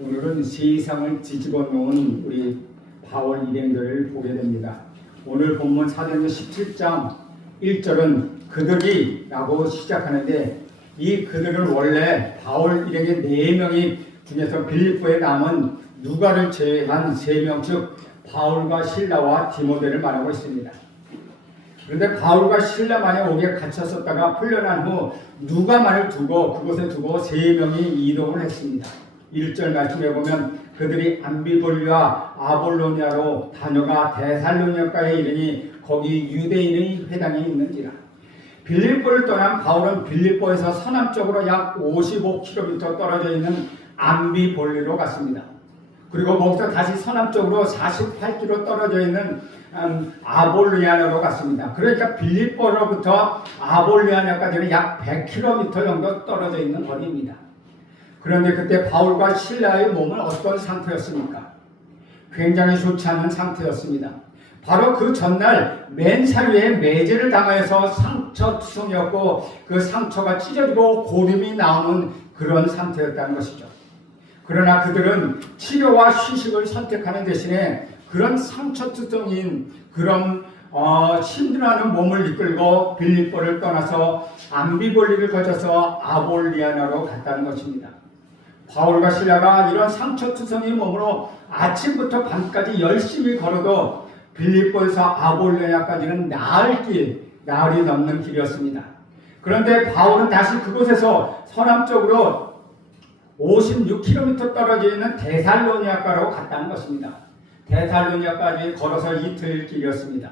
오늘은 세상을 뒤집어 놓은 우리 바울 일행들을 보게 됩니다. 오늘 본문 사도행전 17장 1절은 그들이 라고 시작하는데 이 그들은 원래 바울 일행의 4명이 중에서 빌립보에 남은 누가를 제외한 3명 즉 바울과 실라와 디모데를 말하고 있습니다. 그런데 바울과 실라만이 옥에 갇혔었다가 풀려난 후 누가만을 두고 그곳에 두고 3명이 이동을 했습니다. 1절 말씀에 보면 그들이 암비볼리와 아볼로니아로 다녀가 데살로니가에 이르니 거기 유대인의 회당이 있는지라. 빌립보를 떠난 바울은 빌립보에서 서남쪽으로 약 55km 떨어져 있는 암비볼리로 갔습니다. 그리고 거기서 다시 서남쪽으로 48km 떨어져 있는 아볼리아나로 갔습니다. 그러니까 빌립보로부터 아볼리아나까지는 약 100km 정도 떨어져 있는 거리입니다. 그런데 그때 바울과 실라의 몸은 어떤 상태였습니까? 굉장히 좋지 않은 상태였습니다. 바로 그 전날 맨살위에 매질을 당하여서 상처투성이었고 그 상처가 찢어지고 고름이 나오는 그런 상태였다는 것이죠. 그러나 그들은 치료와 휴식을 선택하는 대신에 그런 상처투성인 그런 힘들어하는 몸을 이끌고 빌립보를 떠나서 암비볼리를 거쳐서 아볼리아나로 갔다는 것입니다. 바울과 실라가 이런 상처투성인 몸으로 아침부터 밤까지 열심히 걸어도 빌립보에서 아볼리아나까지는 나흘이 넘는 길이었습니다. 그런데 바울은 다시 그곳에서 서남쪽으로 56km 떨어져 있는 데살로니가로 갔다는 것입니다. 데살로니가까지 걸어서 이틀 길이었습니다.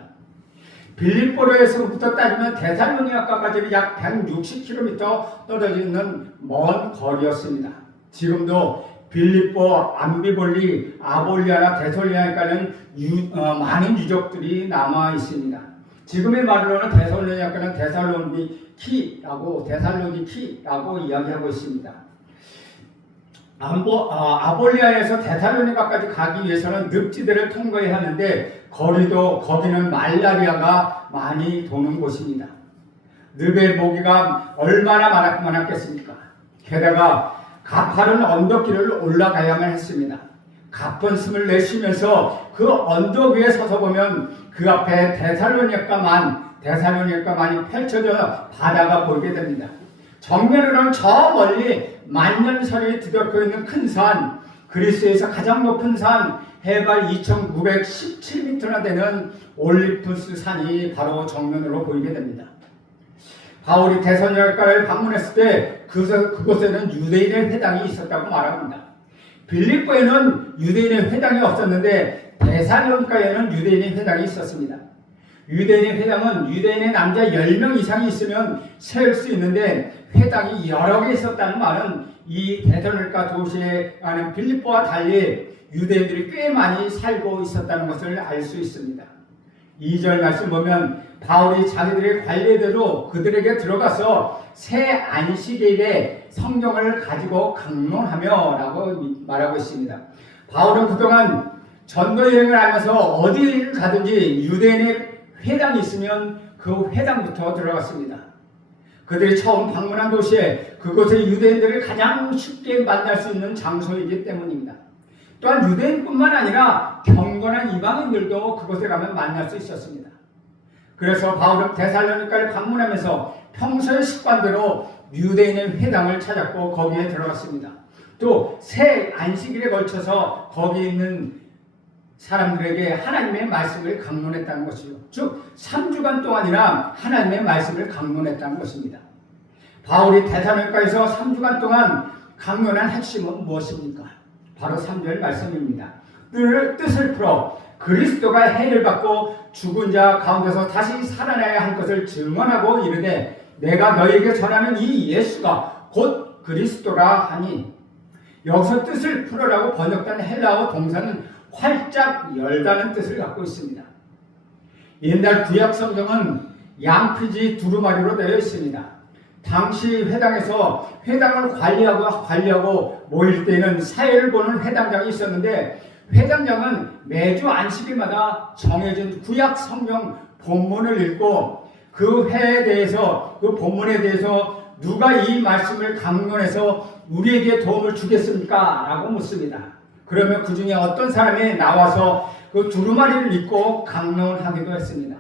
빌립보로에서부터 따지면 데살로니가까지는 약 160km 떨어져 있는 먼 거리였습니다. 지금도 빌립보, 암비볼리, 아볼리아나, 데살로니가는 많은 유적들이 남아 있습니다. 지금의 말로는 데살로니가는 데살로니키라고 이야기하고 있습니다. 아볼리아에서 데살로니가까지 가기 위해서는 늪지대를 통과해야 하는데 거기는 말라리아가 많이 도는 곳입니다. 늪의 모기가 얼마나 많았겠습니까? 게다가 가파른 언덕길을 올라가야만 했습니다. 가쁜 숨을 내쉬면서 그 언덕 위에 서서 보면 그 앞에 데살로니가만이 펼쳐져 바다가 보이게 됩니다. 정면으로는 저 멀리 만년설이 뒤덮여 있는 큰 산, 그리스에서 가장 높은 산, 해발 2917m나 되는 올리푸스 산이 바로 정면으로 보이게 됩니다. 바울이 데살로니가를 방문했을 때 그곳에는 유대인의 회당이 있었다고 말합니다. 빌립보에는 유대인의 회당이 없었는데 데살로니가에는 유대인의 회당이 있었습니다. 유대인의 회당은 유대인의 남자 10명 이상이 있으면 세울 수 있는데 회당이 여러 개 있었다는 말은 이 데살로니가 도시에 가는 빌립보와 달리 유대인들이 꽤 많이 살고 있었다는 것을 알 수 있습니다. 2절 말씀 보면 바울이 자기들의 관례대로 그들에게 들어가서 새 안식일에 성경을 가지고 강론하며 라고 말하고 있습니다. 바울은 그동안 전도 여행을 하면서 어디를 가든지 유대인의 회당이 있으면 그 회당부터 들어갔습니다. 그들이 처음 방문한 도시에 그곳의 유대인들을 가장 쉽게 만날 수 있는 장소이기 때문입니다. 또한 유대인뿐만 아니라 경건한 이방인들도 그곳에 가면 만날 수 있었습니다. 그래서 바울은 데살로니가를 방문하면서 평소의 습관대로 유대인의 회당을 찾았고 거기에 들어갔습니다. 또 새 안식일에 걸쳐서 거기 있는 사람들에게 하나님의 말씀을 강론했다는 것이죠. 즉 3주간 동안이나 하나님의 말씀을 강론했다는 것입니다. 바울이 데살로니가에서 3주간 동안 강론한 핵심은 무엇입니까? 바로 3절 말씀입니다. 뜻을 풀어 그리스도가 해를 받고 죽은 자 가운데서 다시 살아나야 할 것을 증언하고 이르되 내가 너에게 전하는 이 예수가 곧 그리스도라 하니. 여기서 뜻을 풀어라고 번역된 헬라어 동사는 활짝 열다는 뜻을 갖고 있습니다. 옛날 구약 성경은 양피지 두루마리로 되어 있습니다. 당시 회당에서 회당을 관리하고 모일 때는 사회를 보는 회당장이 있었는데 회당장은 매주 안식일마다 정해진 구약 성경 본문을 읽고 그 회에 대해서 그 본문에 대해서 누가 이 말씀을 강론해서 우리에게 도움을 주겠습니까? 라고 묻습니다. 그러면 그 중에 어떤 사람이 나와서 그 두루마리를 입고 강론하기도 했습니다.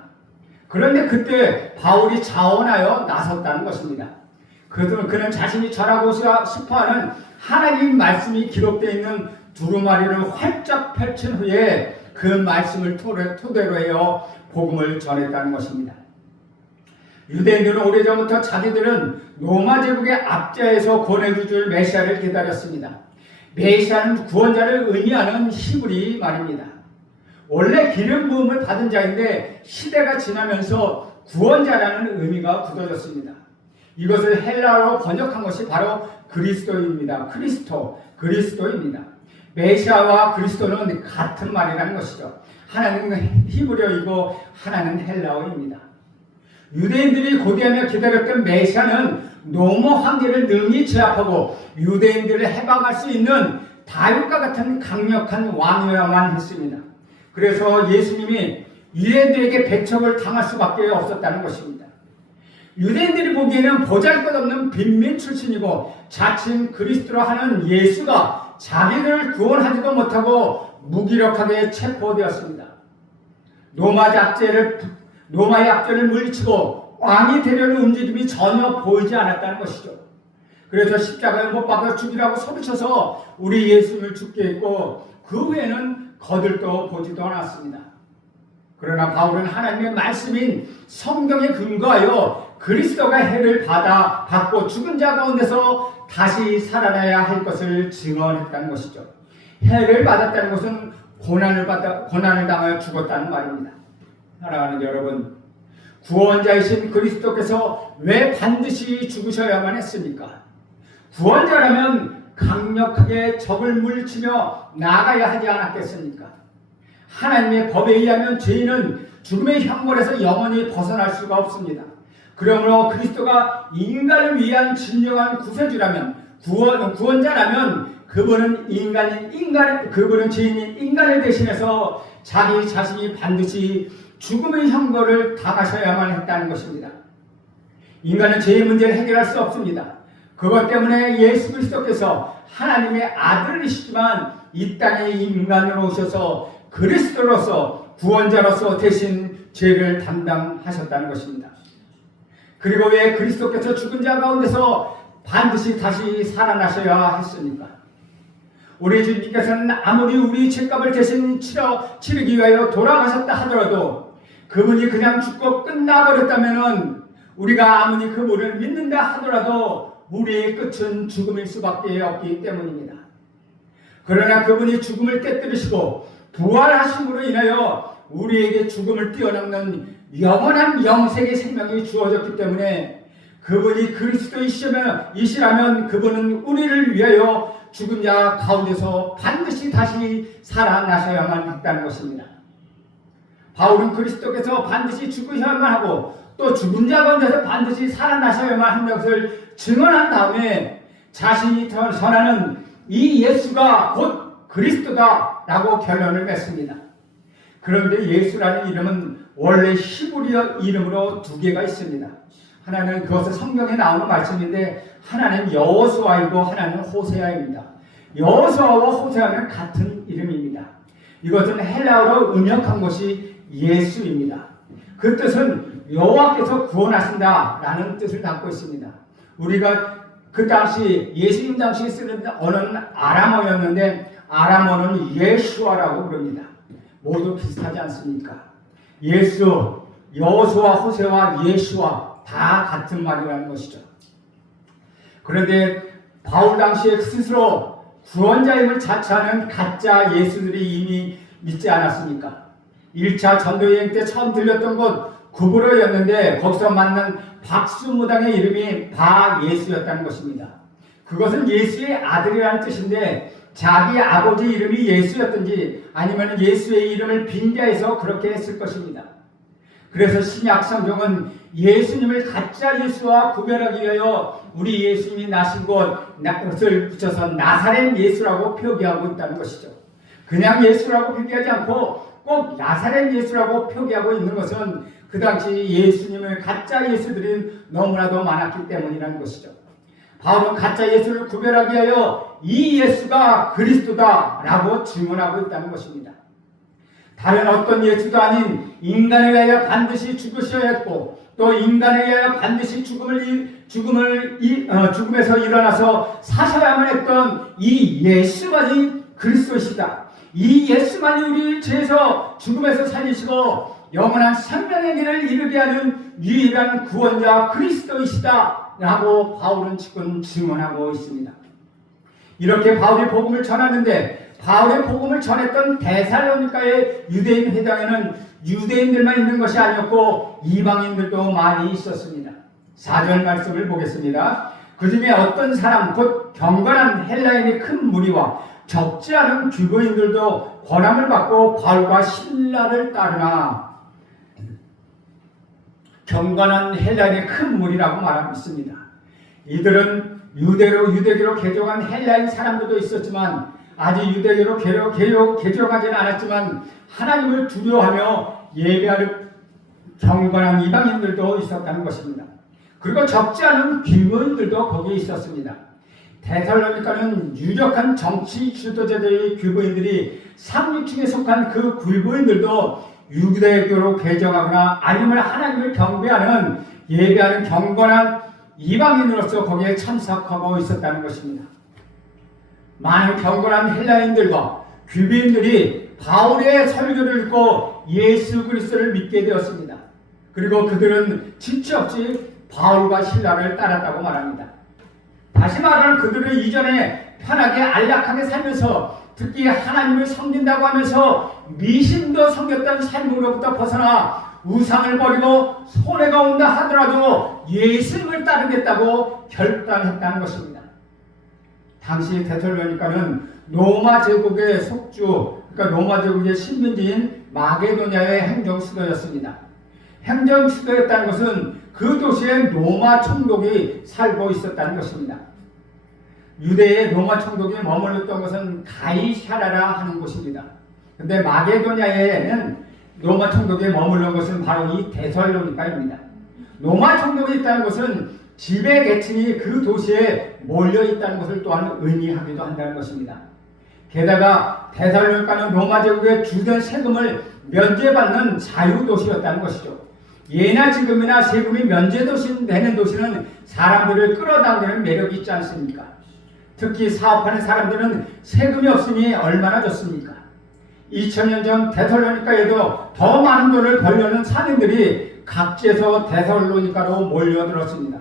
그런데 그때 바울이 자원하여 나섰다는 것입니다. 그는 자신이 전하고 싶어하는 하나님 말씀이 기록되어 있는 두루마리를 활짝 펼친 후에 그 말씀을 토대로 해요 복음을 전했다는 것입니다. 유대인들은 오래전부터 자기들은 로마 제국의 압제에서 권해줄 메시아를 기다렸습니다. 메시아는 구원자를 의미하는 히브리 말입니다. 원래 기름 부음을 받은 자인데 시대가 지나면서 구원자라는 의미가 굳어졌습니다. 이것을 헬라어로 번역한 것이 바로 그리스도입니다. 그리스도입니다. 메시아와 그리스도는 같은 말이라는 것이죠. 하나는 히브리어이고 하나는 헬라어입니다. 유대인들이 고대하며 기다렸던 메시아는 로마 황제를 능히 제압하고 유대인들을 해방할 수 있는 다윗과 같은 강력한 왕이어야만 했습니다. 그래서 예수님이 유대인들에게 배척을 당할 수밖에 없었다는 것입니다. 유대인들이 보기에는 보잘것없는 빈민 출신이고 자칭 그리스도로 하는 예수가 자기들을 구원하지도 못하고 무기력하게 체포되었습니다. 로마의 압제를 물리치고 왕이 되려는 움직임이 전혀 보이지 않았다는 것이죠. 그래서 십자가에 못 박아 죽이라고 소리쳐서 우리 예수님을 죽게 했고 그 후에는 거들떠 보지도 않았습니다. 그러나 바울은 하나님의 말씀인 성경에 근거하여 그리스도가 해를 받고 죽은 자 가운데서 다시 살아나야 할 것을 증언했다는 것이죠. 해를 받았다는 것은 고난을 당하여 죽었다는 말입니다. 사랑하는 여러분, 구원자이신 그리스도께서 왜 반드시 죽으셔야만 했습니까? 구원자라면 강력하게 적을 물리치며 나아가야 하지 않았겠습니까? 하나님의 법에 의하면 죄인은 죽음의 형벌에서 영원히 벗어날 수가 없습니다. 그러므로 그리스도가 인간을 위한 진정한 구세주라면 구원자라면 그분은 죄인인 인간을 대신해서 자기 자신이 반드시 죽음의 형벌을 당하셔야만 했다는 것입니다. 인간은 죄의 문제를 해결할 수 없습니다. 그것 때문에 예수 그리스도께서 하나님의 아들이시지만 이 땅에 인간으로 오셔서 그리스도로서 구원자로서 대신 죄를 담당하셨다는 것입니다. 그리고 왜 그리스도께서 죽은 자 가운데서 반드시 다시 살아나셔야 했습니까? 우리 주님께서는 아무리 우리 죄값을 대신 치르기 위하여 돌아가셨다 하더라도 그분이 그냥 죽고 끝나버렸다면 우리가 아무리 그분을 믿는다 하더라도 우리의 끝은 죽음일 수밖에 없기 때문입니다. 그러나 그분이 죽음을 깨뜨리시고 부활하심으로 인하여 우리에게 죽음을 뛰어넘는 영원한 영생의 생명이 주어졌기 때문에 그분이 그리스도이시라면 그분은 우리를 위하여 죽은 자 가운데서 반드시 다시 살아나셔야만 했다는 것입니다. 바울은 그리스도께서 반드시 죽으셔야만 하고 또 죽은 자 가운데서 반드시 살아나셔야만 한다는 것을 증언한 다음에 자신이 전하는 이 예수가 곧 그리스도다라고 결론을 맺습니다. 그런데 예수라는 이름은 원래 히브리어 이름으로 두 개가 있습니다. 하나는 그것은 성경에 나오는 말씀인데 하나는 여호수아이고 하나는 호세아입니다. 여호수아와 호세아는 같은 이름입니다. 이것은 헬라어로 음역한 것이 예수입니다. 그 뜻은 여호와께서 구원하신다라는 뜻을 갖고 있습니다. 우리가 그 당시 예수님 당시 쓰는 언어는 아람어였는데 아람어는 예수아라고 부릅니다. 모두 비슷하지 않습니까? 예수, 여호수아, 호세와 예수아 다 같은 말이라는 것이죠. 그런데 바울 당시에 스스로 구원자임을 자처하는 가짜 예수들이 이미 믿지 않았습니까? 1차 전도여행 때 처음 들렸던 곳 구브로였는데 거기서 만난 박수무당의 이름이 바예수였다는 것입니다. 그것은 예수의 아들이라는 뜻인데 자기 아버지 이름이 예수였든지 아니면 예수의 이름을 빙자해서 그렇게 했을 것입니다. 그래서 신약 성경은 예수님을 가짜 예수와 구별하기 위하여 우리 예수님이 나신 곳을 붙여서 나사렛 예수라고 표기하고 있다는 것이죠. 그냥 예수라고 표기하지 않고 꼭 나사렛 예수라고 표기하고 있는 것은 그 당시 예수님을 가짜 예수들이 너무나도 많았기 때문이라는 것이죠. 바울은 가짜 예수를 구별하기 위하여 이 예수가 그리스도다 라고 증언하고 있다는 것입니다. 다른 어떤 예수도 아닌 인간에 의하여 반드시 죽으셔야 했고 또 인간에 의하여 반드시 죽음에서 일어나서 사셔야만 했던 이 예수만이 그리스도시다. 이 예수만이 우리 죄에서 죽음에서 살리시고 영원한 생명의 길을 이루게 하는 유일한 구원자 그리스도이시다 라고 바울은 지금 증언하고 있습니다. 이렇게 바울이 복음을 전하는데 바울의 복음을 전했던 데살로니가의 유대인 회당에는 유대인들만 있는 것이 아니었고 이방인들도 많이 있었습니다. 4절 말씀을 보겠습니다. 그 중에 어떤 사람 곧 경건한 헬라인의 큰 무리와 적지 않은 규보인들도 권함을 받고 바울과 신라를 따르나. 경건한 헬라인의 큰 무리라고 말하고 있습니다. 이들은 유대교로 개종한 헬라인 사람들도 있었지만 아직 유대교로 개종하지는 않았지만 하나님을 두려워하며 예배하는 경건한 이방인들도 있었다는 것입니다. 그리고 적지 않은 규보인들도 거기에 있었습니다. 데살로니가는 유력한 정치 지도자들의 규보인들이 상류층에 속한 그 규보인들도 유대교로 개종하거나 아니면 하나님을 경배하는 예배하는 경건한 이방인으로서 거기에 참석하고 있었다는 것입니다. 많은 경건한 헬라인들과 규비인들이 바울의 설교를 듣고 예수 그리스도를 믿게 되었습니다. 그리고 그들은 지체 없이 바울과 신라를 따랐다고 말합니다. 다시 말하면 그들은 이전에 편하게 안락하게 살면서 특히 하나님을 섬긴다고 하면서 미신도 섬겼던 삶으로부터 벗어나 우상을 버리고 손해가 온다 하더라도 예수님을 따르겠다고 결단했다는 것입니다. 당시 데살로니가는 로마 제국의 속주, 그러니까 로마 제국의 식민지인 마게도냐의 행정 수도였습니다. 행정 수도였다는 것은 그 도시에 로마 총독이 살고 있었다는 것입니다. 유대의 로마 총독이 머물렀던 것은 가이사라라 하는 곳입니다. 그런데 마게도냐에는 로마 총독이 머물른 것은 바로 이 데살로니가입니다. 로마 총독이 있다는 것은 지배 계층이 그 도시에 몰려 있다는 것을 또한 의미하기도 한다는 것입니다. 게다가 데살로니가는 로마 제국의 주된 세금을 면제받는 자유도시였다는 것이죠. 예나 지금이나 세금이 면제되는 도시는 사람들을 끌어당기는 매력이 있지 않습니까? 특히 사업하는 사람들은 세금이 없으니 얼마나 좋습니까? 2000년 전 데살로니가에도 더 많은 돈을 벌려는 상인들이 각지에서 데살로니가로 몰려들었습니다.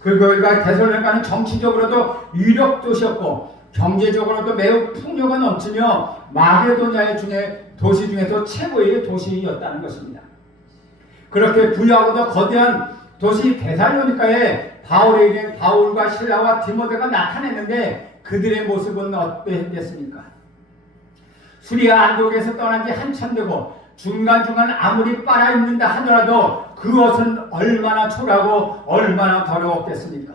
그 결과 데살로니가는 정치적으로도 유력 도시였고 경제적으로도 매우 풍요가 넘치며 마게도냐의 도시 중에서 최고의 도시였다는 것입니다. 그렇게 부유하고도 거대한 도시 데살로니가에 바울과 실라와 디모데가 나타났는데 그들의 모습은 어땠겠습니까? 수리아 안독에서 떠난 지 한참 되고 중간중간 아무리 빨아입는다 하더라도 그것은 얼마나 초라하고 얼마나 더러웠겠습니까?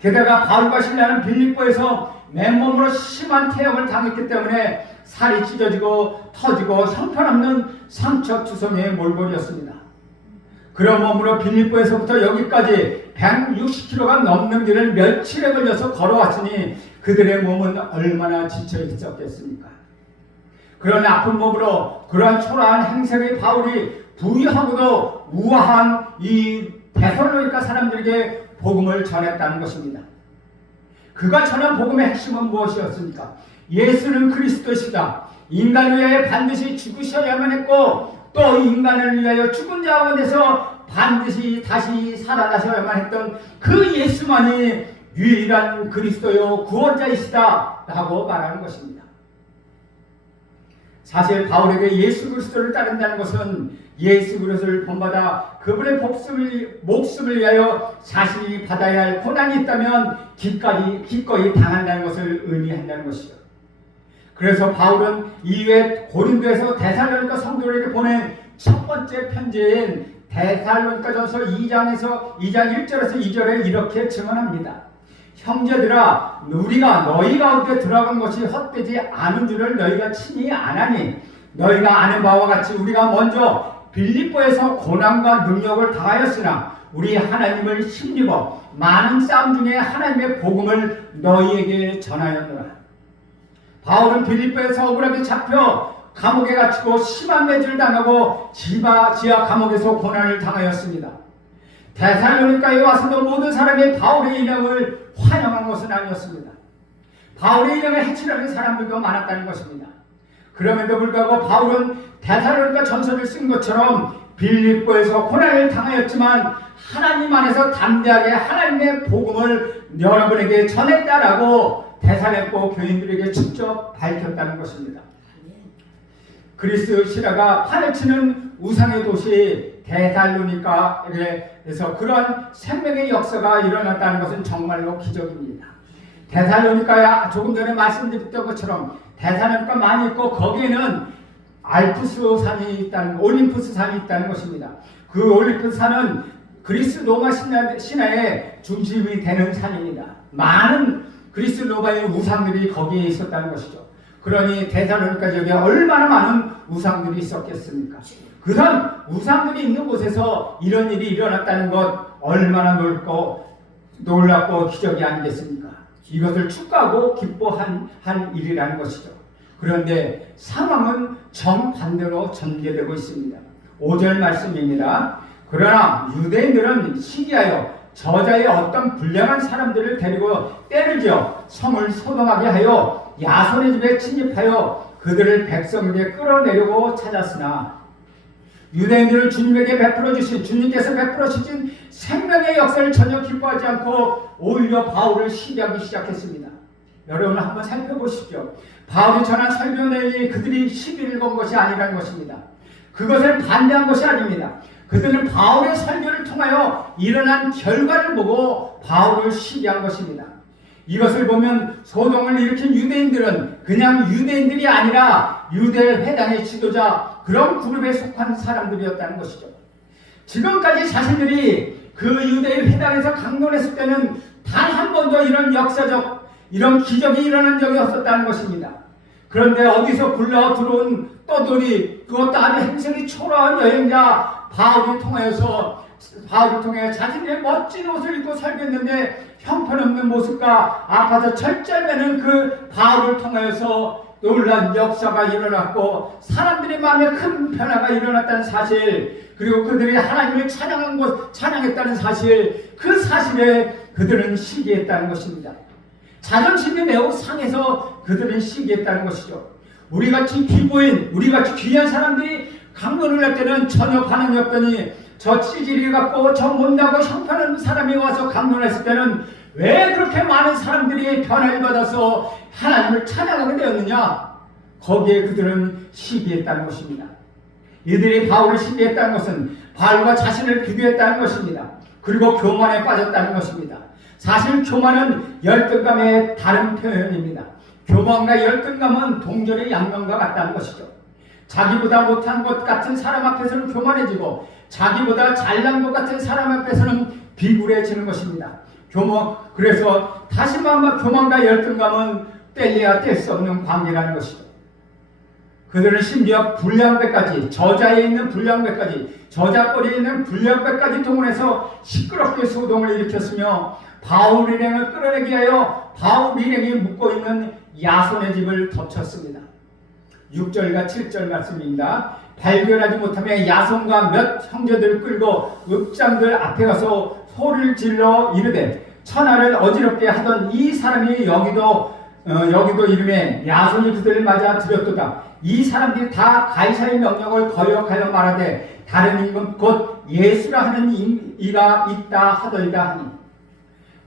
게다가 바울과 실라는 빌립보에서 맨몸으로 심한 태형을 당했기 때문에 살이 찢어지고 터지고 형편없는 상처투성이의 몰골이었습니다. 그런 몸으로 빌립보에서부터 여기까지 160km가 넘는 길을 며칠에 걸려서 걸어왔으니 그들의 몸은 얼마나 지쳐 있었겠습니까? 그런 아픈 몸으로 그러한 초라한 행색의 바울이 부유하고도 우아한 이 데살로니가 사람들에게 복음을 전했다는 것입니다. 그가 전한 복음의 핵심은 무엇이었습니까? 예수는 그리스도시다. 인간을 위하여 반드시 죽으셔야만 했고 또 인간을 위하여 죽은 자 가운데서 반드시 다시 살아나셔야만 했던 그 예수만이 유일한 그리스도요 구원자이시다 라고 말하는 것입니다. 사실 바울에게 예수 그리스도를 따른다는 것은 예수 그리스도를 본받아 그분의 목숨을 위하여 자신이 받아야 할 고난이 있다면 기꺼이 당한다는 것을 의미한다는 것이죠. 그래서 바울은 이후에 고린도에서 데살로니가 성도들에게 보낸 첫 번째 편지인 데살로니가전서 2장 1절에서 2절에 이렇게 증언합니다. 형제들아, 우리가 너희 가운데 들어간 것이 헛되지 않은 줄을 너희가 친히 아나니 너희가 아는 바와 같이 우리가 먼저 빌립보에서 고난과 능력을 당하였으나 우리 하나님을 힘입어 많은 싸움 중에 하나님의 복음을 너희에게 전하였노라. 바울은 빌립보에서 억울하게 잡혀 감옥에 갇히고 심한 매질을 당하고 지하 감옥에서 고난을 당하였습니다. 데살로니가에 와서도 모든 사람이 바울의 일행을 환영한 것은 아니었습니다. 바울의 일행을 해치려는 사람들도 많았다는 것입니다. 그럼에도 불구하고 바울은 데살로니가 전서를 쓴 것처럼 빌립보에서 고난을 당하였지만 하나님 안에서 담대하게 하나님의 복음을 여러분에게 전했다라고 데살로니가 교인들에게 직접 밝혔다는 것입니다. 그리스 신화가 판을 치는 우상의 도시 데살로니가에서 그러한 생명의 역사가 일어났다는 것은 정말로 기적입니다. 데살로니가야 조금 전에 말씀드렸던 것처럼 데살로니가 많이 있고 거기에는 알프스 산이 있다는, 올림푸스 산이 있다는 것입니다. 그 올림푸스 산은 그리스 로마 신화의 중심이 되는 산입니다. 많은 그리스 로마의 우상들이 거기에 있었다는 것이죠. 그러니 데살로니가 지역에 얼마나 많은 우상들이 있었겠습니까? 그런 우상들이 있는 곳에서 이런 일이 일어났다는 것 얼마나 놀랍고 기적이 아니겠습니까? 이것을 축하하고 기뻐한 일이라는 것이죠. 그런데 상황은 정반대로 전개되고 있습니다. 5절 말씀입니다. 그러나 유대인들은 시기하여 저자의 어떤 불량한 사람들을 데리고 때를 지어 성을 소동하게 하여 야손의 집에 침입하여 그들을 백성에게 끌어내려고 찾았으나 유대인들은 주님께서 베풀어 주신 생명의 역사를 전혀 기뻐하지 않고 오히려 바울을 시기하기 시작했습니다. 여러분 한번 살펴보십시오. 바울이 전한 설교 내용이 그들이 시비를 건 것이 아니라는 것입니다. 그것을 반대한 것이 아닙니다. 그들은 바울의 설교를 통하여 일어난 결과를 보고 바울을 시기한 것입니다. 이것을 보면 소동을 일으킨 유대인들은 그냥 유대인들이 아니라 유대 회당의 지도자 그런 그룹에 속한 사람들이었다는 것이죠. 지금까지 자신들이 그 유대 회당에서 강론했을 때는 단 한 번도 이런 역사적 이런 기적이 일어난 적이 없었다는 것입니다. 그런데 어디서 굴러 들어온 떠돌이 그것도 아주 행색이 초라한 여행자 바울을 통해 자신의 멋진 옷을 입고 설교했는데 형편없는 모습과 아파서 철저매는 그 바울을 통해서 놀란 역사가 일어났고 사람들의 마음에 큰 변화가 일어났다는 사실, 그리고 그들이 하나님을 찬양했다는 사실, 그 사실에 그들은 시기했다는 것입니다. 자존심이 매우 상해서 그들은 시기했다는 것이죠. 우리같이 귀보인, 우리같이 귀한 사람들이 강론을 할 때는 전혀 반응이 없더니 저 찌질이 갖고 저 못나고 형편없는 사람이 와서 강론했을 때는 왜 그렇게 많은 사람들이 변화를 받아서 하나님을 찬양하게 되었느냐? 거기에 그들은 시기했다는 것입니다. 이들이 바울을 시기했다는 것은 바울과 자신을 비교했다는 것입니다. 그리고 교만에 빠졌다는 것입니다. 사실 교만은 열등감의 다른 표현입니다. 교만과 열등감은 동전의 양면과 같다는 것이죠. 자기보다 못한 것 같은 사람 앞에서는 교만해지고 자기보다 잘난 것 같은 사람 앞에서는 비굴해지는 것입니다. 그래서 다시 말하면 교만과 열등감은 뗄래야 뗄 수 없는 관계라는 것이죠. 그들은 심지어 불량배까지, 저자에 있는 불량배까지, 저작거리에 있는 불량배까지 동원해서 시끄럽게 소동을 일으켰으며 바울 일행을 끌어내기 위하여 바울 일행이 묵고 있는 야손의 집을 덮쳤습니다. 6절과 7절 말씀입니다. 발견하지 못하며 야손과 몇 형제들을 끌고 읍장들 앞에 가서 소리를 질러 이르되 천하를 어지럽게 하던 이 사람이 여기도 이름에 야손이 그들을 맞아 들였도다. 이 사람들이 다 가이사의 명령을 거역하여 말하되 다른 이는 곧 예수라 하는 이가 있다 하더이다 하니,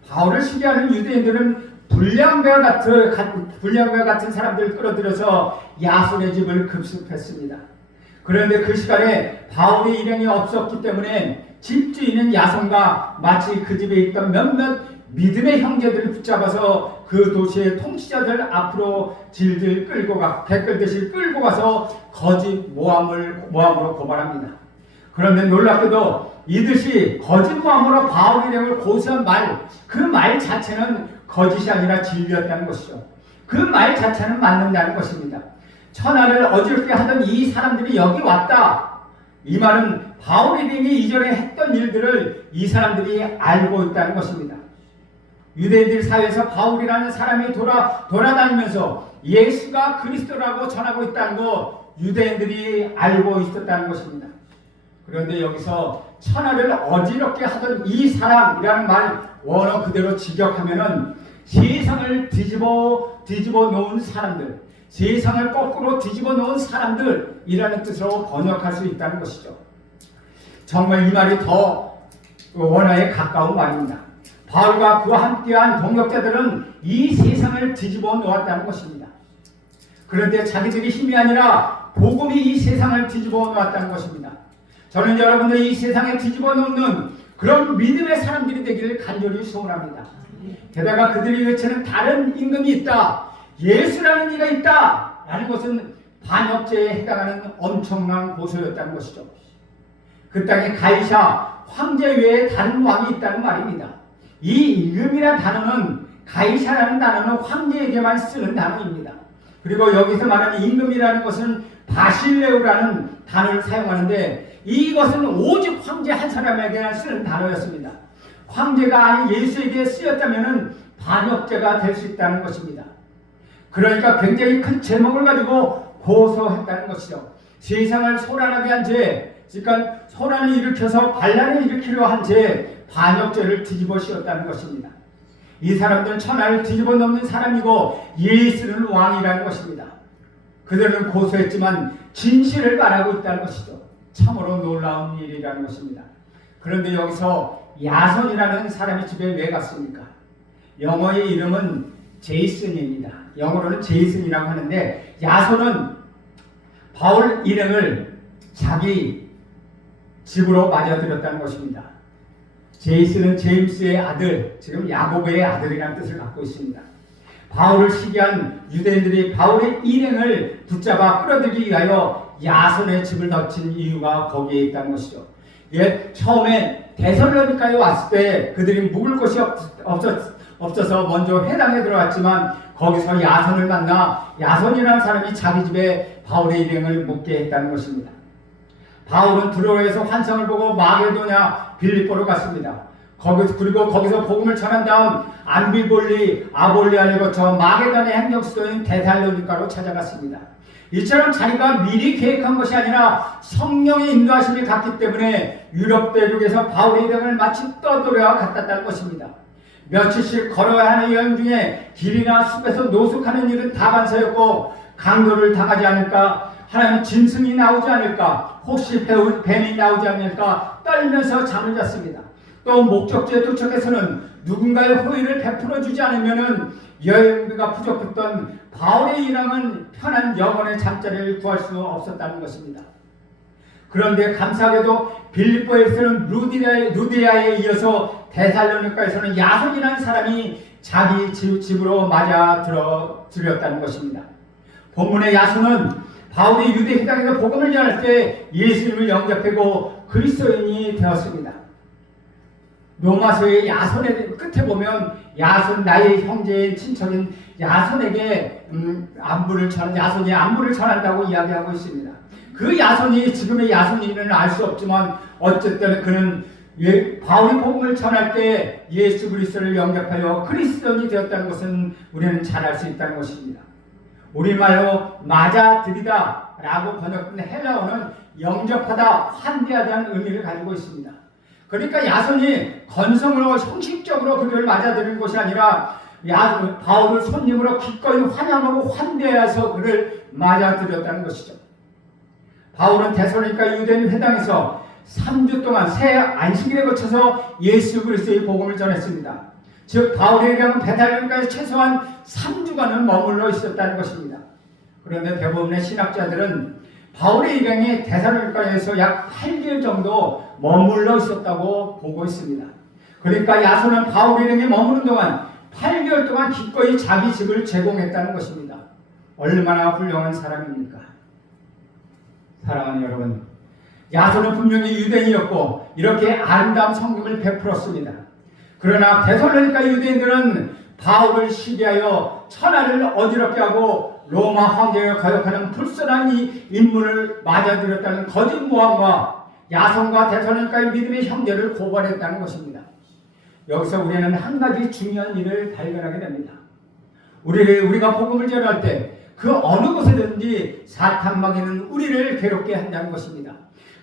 바울을 시기하는 유대인들은 불량배와 같은 사람들을 끌어들여서 야손의 집을 급습했습니다. 그런데 그 시간에 바울의 일행이 없었기 때문에 집주인은 야손과 마치 그 집에 있던 몇몇 믿음의 형제들을 붙잡아서 그 도시의 통치자들 앞으로 질질 댓글듯이 끌고 가서 거짓 모함으로 고발합니다. 그런데 놀랍게도 이듯이 거짓 모함으로 바울 일행을 고소한 그 말 자체는 거짓이 아니라 진리였다는 것이죠. 그 말 자체는 맞는다는 것입니다. 천하를 어지럽게 하던 이 사람들이 여기 왔다. 이 말은 바울이 등이 이전에 했던 일들을 이 사람들이 알고 있다는 것입니다. 유대인들 사이에서 바울이라는 사람이 돌아다니면서 예수가 그리스도라고 전하고 있다는 거 유대인들이 알고 있었다는 것입니다. 그런데 여기서 천하를 어지럽게 하던 이 사람이라는 말 원어 그대로 직역하면은 세상을 뒤집어 놓은 사람들, 세상을 거꾸로 뒤집어 놓은 사람들이라는 뜻으로 번역할 수 있다는 것이죠. 정말 이 말이 더 원어에 가까운 말입니다. 바울과 그와 함께한 동역자들은 이 세상을 뒤집어 놓았다는 것입니다. 그런데 자기들이 힘이 아니라 복음이 이 세상을 뒤집어 놓았다는 것입니다. 저는 여러분들 이 세상에 뒤집어 놓는 그런 믿음의 사람들이 되기를 간절히 소원합니다. 게다가 그들이 외치는 다른 임금이 있다, 예수라는 이가 있다 라는 것은 반역죄에 해당하는 엄청난 고소였다는 것이죠. 그 땅에 가이사 황제 외에 다른 왕이 있다는 말입니다. 이 임금이라는 단어는, 가이사라는 단어는 황제에게만 쓰는 단어입니다. 그리고 여기서 말하는 임금이라는 것은 바실레우라는 단어를 사용하는데 이것은 오직 황제 한 사람에게만 쓰는 단어였습니다. 황제가 아닌 예수에게 쓰였다면 반역죄가 될 수 있다는 것입니다. 그러니까 굉장히 큰 제목을 가지고 고소했다는 것이죠. 세상을 소란하게 한 죄, 그러니까 소란을 일으켜서 반란을 일으키려 한 죄, 반역죄를 뒤집어 씌웠다는 것입니다. 이 사람들은 천하를 뒤집어 놓는 사람이고 예수는 왕이라는 것입니다. 그들은 고소했지만 진실을 말하고 있다는 것이죠. 참으로 놀라운 일이라는 것입니다. 그런데 여기서 야손이라는 사람의 집에 왜 갔습니까? 영어의 이름은 제이슨입니다. 영어로는 제이슨이라고 하는데 야손은 바울 일행을 자기 집으로 맞아들였다는 것입니다. 제이슨은 제임스의 아들, 지금 야고보의 아들이라는 뜻을 갖고 있습니다. 바울을 시기한 유대인들이 바울의 일행을 붙잡아 끌어들이기 위하여 야손의 집을 덮친 이유가 거기에 있다는 것이죠. 처음에 데살로니가에 왔을 때 그들이 묵을 곳이 없어서 먼저 회당에 들어갔지만 거기서 야손을 만나 야손이라는 사람이 자기 집에 바울의 일행을 묵게 했다는 것입니다. 바울은 드로아에서 환상을 보고 마게도냐 빌립보로 갔습니다. 그리고 거기서 복음을 전한 다음 암비볼리, 아볼리아를 거쳐 마게도냐의 행정수도인 데살로니가로 찾아갔습니다. 이처럼 자기가 미리 계획한 것이 아니라 성령의 인도하심이 갔기 때문에 유럽 대륙에서 바울의 일행을 마치 떠돌아 갔다는 것입니다. 며칠씩 걸어야 하는 여행 중에 길이나 숲에서 노숙하는 일은 다반사였고 강도를 당하지 않을까, 하나님 짐승이 나오지 않을까, 혹시 뱀이 나오지 않을까 떨면서 잠을 잤습니다. 또 목적지에 도착해서는 누군가의 호의를 베풀어 주지 않으면 여행비가 부족했던 바울의 일행은 편한 영혼의 잠자리를 구할 수 없었다는 것입니다. 그런데 감사하게도 빌립보에서는 루디아에 이어서 데살로니가에서는 야손이라는 사람이 자기 집으로 맞아 들였다는 것입니다. 본문의 야손은 바울이 유대 회당에서 복음을 전할 때 예수님을 영접하고 그리스도인이 되었습니다. 로마서의 야손의 끝에 보면 야손, 나의 형제인 친척인 야손에게 야손이 안부를 전한다고 이야기하고 있습니다. 그 야손이 지금의 야손인지는 알 수 없지만 어쨌든 그는 바울이 복음을 전할 때 예수 그리스도를 영접하여 그리스도인이 되었다는 것은 우리는 잘 알 수 있다는 것입니다. 우리말로 맞아들이다 라고 번역된 헬라어는 영접하다, 환대하다는 의미를 가지고 있습니다. 그러니까 야손이 건성으로 형식적으로 그들을 맞아들인 것이 아니라 바울을 손님으로 기꺼이 환영하고 환대해서 그를 맞아들였다는 것이죠. 바울은 데살로니가 유대인 회당에서 3주 동안 새 안식일에 거쳐서 예수 그리스도의 복음을 전했습니다. 즉 바울에 의하면 데살로니가에서 최소한 3주간은 머물러 있었다는 것입니다. 그런데 대부분의 신학자들은 바울의 일행이 데살로니가에서 약 8개월 정도 머물러 있었다고 보고 있습니다. 그러니까 야손은 바울 일행이 머무는 동안 8개월 동안 기꺼이 자기 집을 제공했다는 것입니다. 얼마나 훌륭한 사람입니까? 사랑하는 여러분, 야손은 분명히 유대인이었고 이렇게 아름다운 성경을 베풀었습니다. 그러나 데살로니가 유대인들은 바울을 시기하여 천하를 어지럽게 하고 로마 황제에 거역하는 불순한 이 인물을 맞아들였다는 거짓 모함과 야손과 데살로니가의 믿음의 형제를 고발했다는 것입니다. 여기서 우리는 한 가지 중요한 일을 발견하게 됩니다. 우리가 복음을 전할 때 그 어느 곳에든지 사탄마귀는 우리를 괴롭게 한다는 것입니다.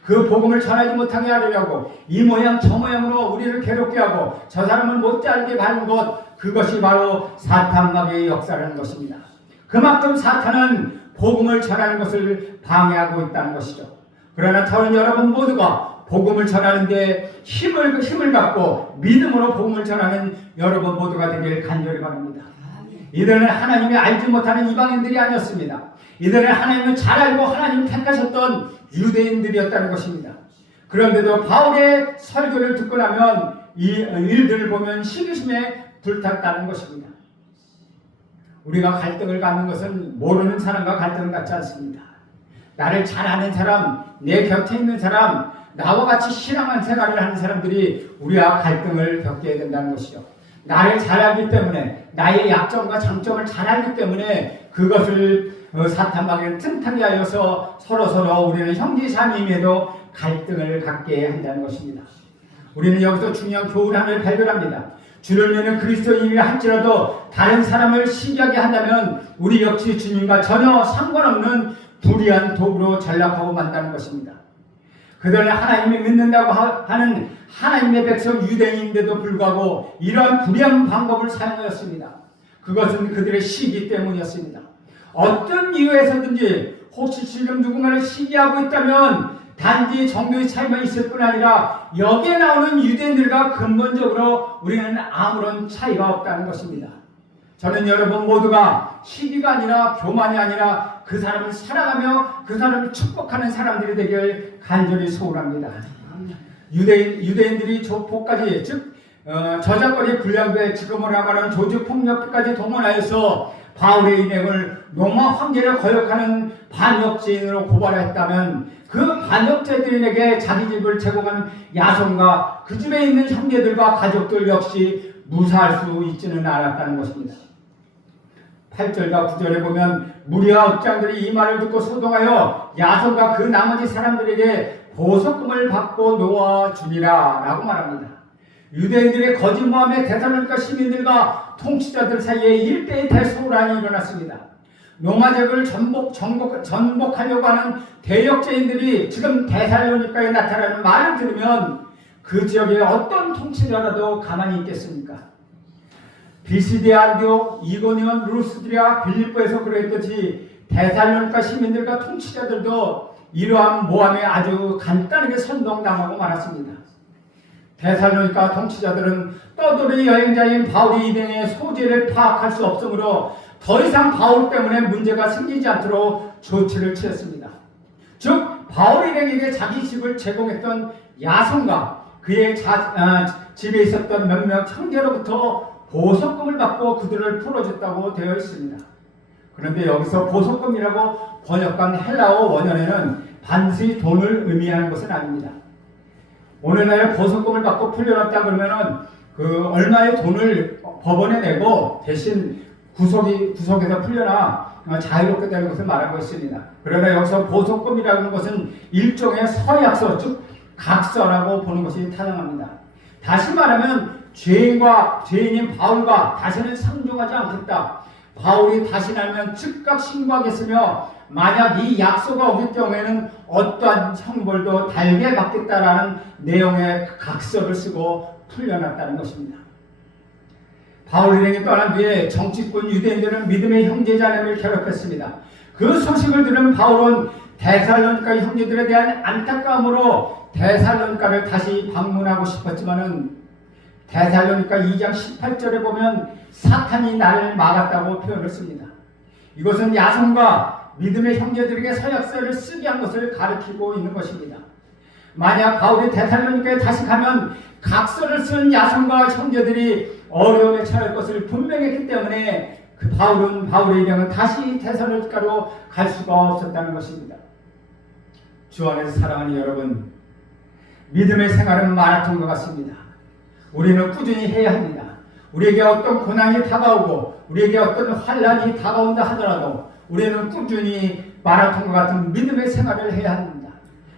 그 복음을 전하지 못하게 하려고 이 모양 저 모양으로 우리를 괴롭게 하고 저 사람을 못자르게 하는 것, 그것이 바로 사탄마귀의 역사라는 것입니다. 그만큼 사탄은 복음을 전하는 것을 방해하고 있다는 것이죠. 그러나 저는 여러분 모두가 복음을 전하는 데 힘을 갖고 믿음으로 복음을 전하는 여러분 모두가 되길 간절히 바랍니다. 이들은 하나님이 알지 못하는 이방인들이 아니었습니다. 이들은 하나님을 잘 알고 하나님 택하셨던 유대인들이었다는 것입니다. 그런데도 바울의 설교를 듣고 나면 이 일들을 보면 시기심에 불탔다는 것입니다. 우리가 갈등을 갖는 것은 모르는 사람과 갈등을 갖지 않습니다. 나를 잘 아는 사람, 내 곁에 있는 사람, 나와 같이 신앙한 생활을 하는 사람들이 우리와 갈등을 겪게 된다는 것이죠. 나를 잘 알기 때문에, 나의 약점과 장점을 잘 알기 때문에 그것을 사탄마귀는 틈타게 하여서 서로 우리는 형제자매임에도 갈등을 갖게 한다는 것입니다. 우리는 여기서 중요한 교훈 하나를 발견합니다. 주를 믿는 그리스도인이라 할지라도 다른 사람을 시기하게 한다면 우리 역시 주님과 전혀 상관없는 불의한 도구로 전락하고 만다는 것입니다. 그들은 하나님을 믿는다고 하는 하나님의 백성 유대인인데도 불구하고 이러한 불의한 방법을 사용하였습니다. 그것은 그들의 시기 때문이었습니다. 어떤 이유에서든지 혹시 지금 누군가를 시기하고 있다면 단지 정도의 차이만 있을 뿐 아니라 여기에 나오는 유대인들과 근본적으로 우리는 아무런 차이가 없다는 것입니다. 저는 여러분 모두가 시기가 아니라 교만이 아니라 그 사람을 사랑하며 그 사람을 축복하는 사람들이 되길 간절히 소원합니다. 유대인들이 조폭까지 즉 저작거리 불량배 지금으로 말하는 조직폭력까지 동원하여서 바울의 인행을 로마 황제를 거역하는 반역죄인으로 고발했다면 그 반역죄들에게 자기 집을 제공한 야손과 그 집에 있는 형제들과 가족들 역시 무사할 수 있지는 않았다는 것입니다. 8절과 9절에 보면 무리와 업장들이 이 말을 듣고 소동하여 야손과 그 나머지 사람들에게 보석금을 받고 놓아주니라 라고 말합니다. 유대인들의 거짓모함에 데살로니가 시민들과 통치자들 사이에 1대1 대소란이 일어났습니다. 로마제국을 전복하려고 하는 대역죄인들이 지금 데살로니가에 나타나는 말을 들으면 그 지역의 어떤 통치자라도 가만히 있겠습니까? 비시디아 안디옥, 이고니온, 루스드리아, 빌립보에서 그랬듯이 데살로니가 시민들과 통치자들도 이러한 모함에 아주 간단하게 선동당하고 말았습니다. 데살로니가 통치자들은 떠돌이 여행자인 바울이 인행의 소재를 파악할 수 없으므로 더 이상 바울 때문에 문제가 생기지 않도록 조치를 취했습니다. 즉 바울 일행에게 자기 집을 제공했던 야손과 그의 집에 있었던 몇몇 형제로부터 보석금을 받고 그들을 풀어줬다고 되어 있습니다. 그런데 여기서 보석금이라고 번역한 헬라어 원어에는 반드시 돈을 의미하는 것은 아닙니다. 오늘날에 보석금을 받고 풀려났다 그러면은 그 얼마의 돈을 법원에 내고 대신 구속에서 풀려나 자유롭게 되는 것을 말하고 있습니다. 그러나 여기서 보석금이라는 것은 일종의 서약서, 즉 각서라고 보는 것이 타당합니다. 다시 말하면 죄인인 바울과 다시는 상종하지 않겠다. 바울이 다시 나면 즉각 신고하겠으며 만약 이 약속가 어길 경우에는 어떠한 형벌도 달게 받겠다라는 내용의 각서를 쓰고 풀려났다는 것입니다. 바울 일행이 떠난 뒤에 정치권 유대인들은 믿음의 형제자매를 괴롭혔습니다. 그 소식을 들은 바울은 데살로니가 형제들에 대한 안타까움으로 데살로니가를 다시 방문하고 싶었지만은 데살로니가 2장 18절에 보면 사탄이 나를 막았다고 표현을 씁니다. 이것은 야손과 믿음의 형제들에게 서약서를 쓰게 한 것을 가리키고 있는 것입니다. 만약 바울이 데살로니가에 다시 가면 각서를 쓴 야손과 형제들이 어려움에 처할 것을 분명히 했기 때문에 바울의 일행은 다시 데살로니가로 갈 수가 없었다는 것입니다. 주 안에서 사랑하는 여러분, 믿음의 생활은 마라톤과 같습니다. 우리는 꾸준히 해야 합니다. 우리에게 어떤 고난이 다가오고 우리에게 어떤 환난이 다가온다 하더라도 우리는 꾸준히 마라톤과 같은 믿음의 생활을 해야 합니다.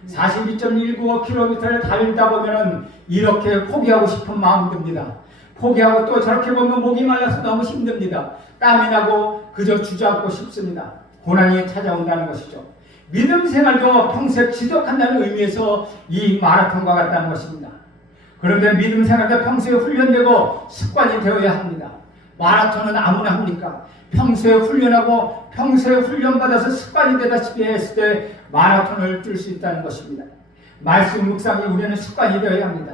42.195km를 달리다 보면은 이렇게 포기하고 싶은 마음이 듭니다. 포기하고 또 저렇게 보면 목이 말라서 너무 힘듭니다. 땀이 나고 그저 주저앉고 싶습니다. 고난이 찾아온다는 것이죠. 믿음 생활도 평생 지속한다는 의미에서 이 마라톤과 같다는 것입니다. 그런데 믿음 생활도 평소에 훈련되고 습관이 되어야 합니다. 마라톤은 아무나 합니까? 평소에 훈련하고 평소에 훈련받아서 습관이 되다시피 했을 때 마라톤을 뛸 수 있다는 것입니다. 말씀 묵상이 우리는 습관이 되어야 합니다.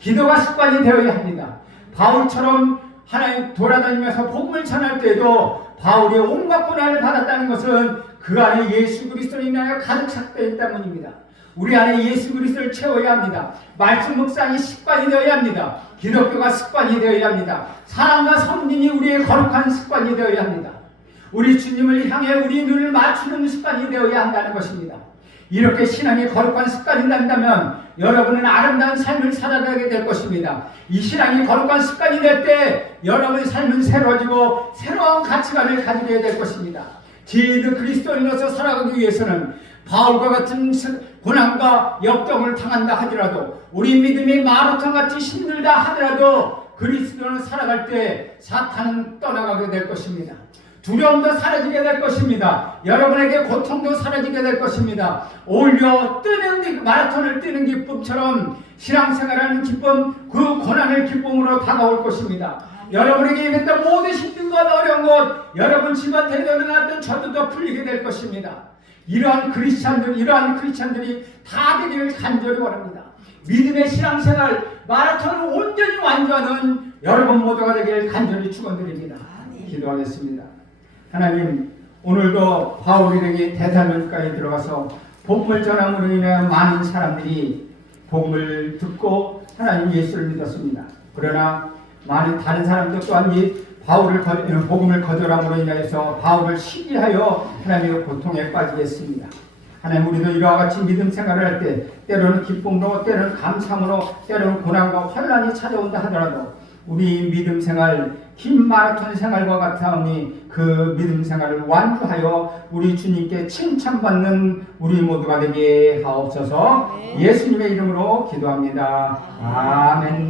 기도가 습관이 되어야 합니다. 바울처럼 하나님 돌아다니면서 복음을 전할 때에도 바울이 온갖 고난을 받았다는 것은 그 안에 예수 그리스도로 인하여 가득 찼기 때문입니다. 우리 안에 예수 그리스도를 채워야 합니다. 말씀 묵상이 습관이 되어야 합니다. 기독교가 습관이 되어야 합니다. 사랑과 섬김이 우리의 거룩한 습관이 되어야 합니다. 우리 주님을 향해 우리 눈을 맞추는 습관이 되어야 한다는 것입니다. 이렇게 신앙이 거룩한 습관이 된다면 여러분은 아름다운 삶을 살아가게 될 것입니다. 이 신앙이 거룩한 습관이 될 때 여러분의 삶은 새로워지고 새로운 가치관을 가지게 될 것입니다. 진짜 그리스도인으로서 살아가기 위해서는 바울과 같은 고난과 역경을 당한다 하더라도 우리 믿음이 마라톤같이 힘들다 하더라도 그리스도는 살아갈 때 사탄은 떠나가게 될 것입니다. 두려움도 사라지게 될 것입니다. 여러분에게 고통도 사라지게 될 것입니다. 오히려 마라톤을 뛰는 기쁨처럼 신앙생활하는 기쁨, 그 고난의 기쁨으로 다가올 것입니다. 여러분에게 임했던 모든 힘든 것, 어려운 것, 여러분 집안에 일어났던 저주도 풀리게 될 것입니다. 이러한 크리스찬들이 다 되기를 간절히 원합니다. 믿음의 신앙생활 마라톤을 온전히 완주하는 여러분 모두가 되기를 간절히 축원드립니다. 기도하겠습니다. 하나님, 오늘도 바울에게 대살로니까에 들어가서 복음을 전함으로 인해 많은 사람들이 복음을 듣고 하나님 예수를 믿었습니다. 그러나 많은 다른 사람들 또한 이 복음을 거절함으로 인하여서 바울을 시기하여 하나님의 고통에 빠지겠습니다. 하나님, 우리도 이와 같이 믿음 생활을 할 때 때로는 기쁨으로, 때로는 감사함으로, 때로는 고난과 환난이 찾아온다 하더라도 우리 믿음 생활, 긴 마라톤 생활과 같으니 그 믿음 생활을 완주하여 우리 주님께 칭찬받는 우리 모두가 되게 하옵소서. 예수님의 이름으로 기도합니다. 아멘.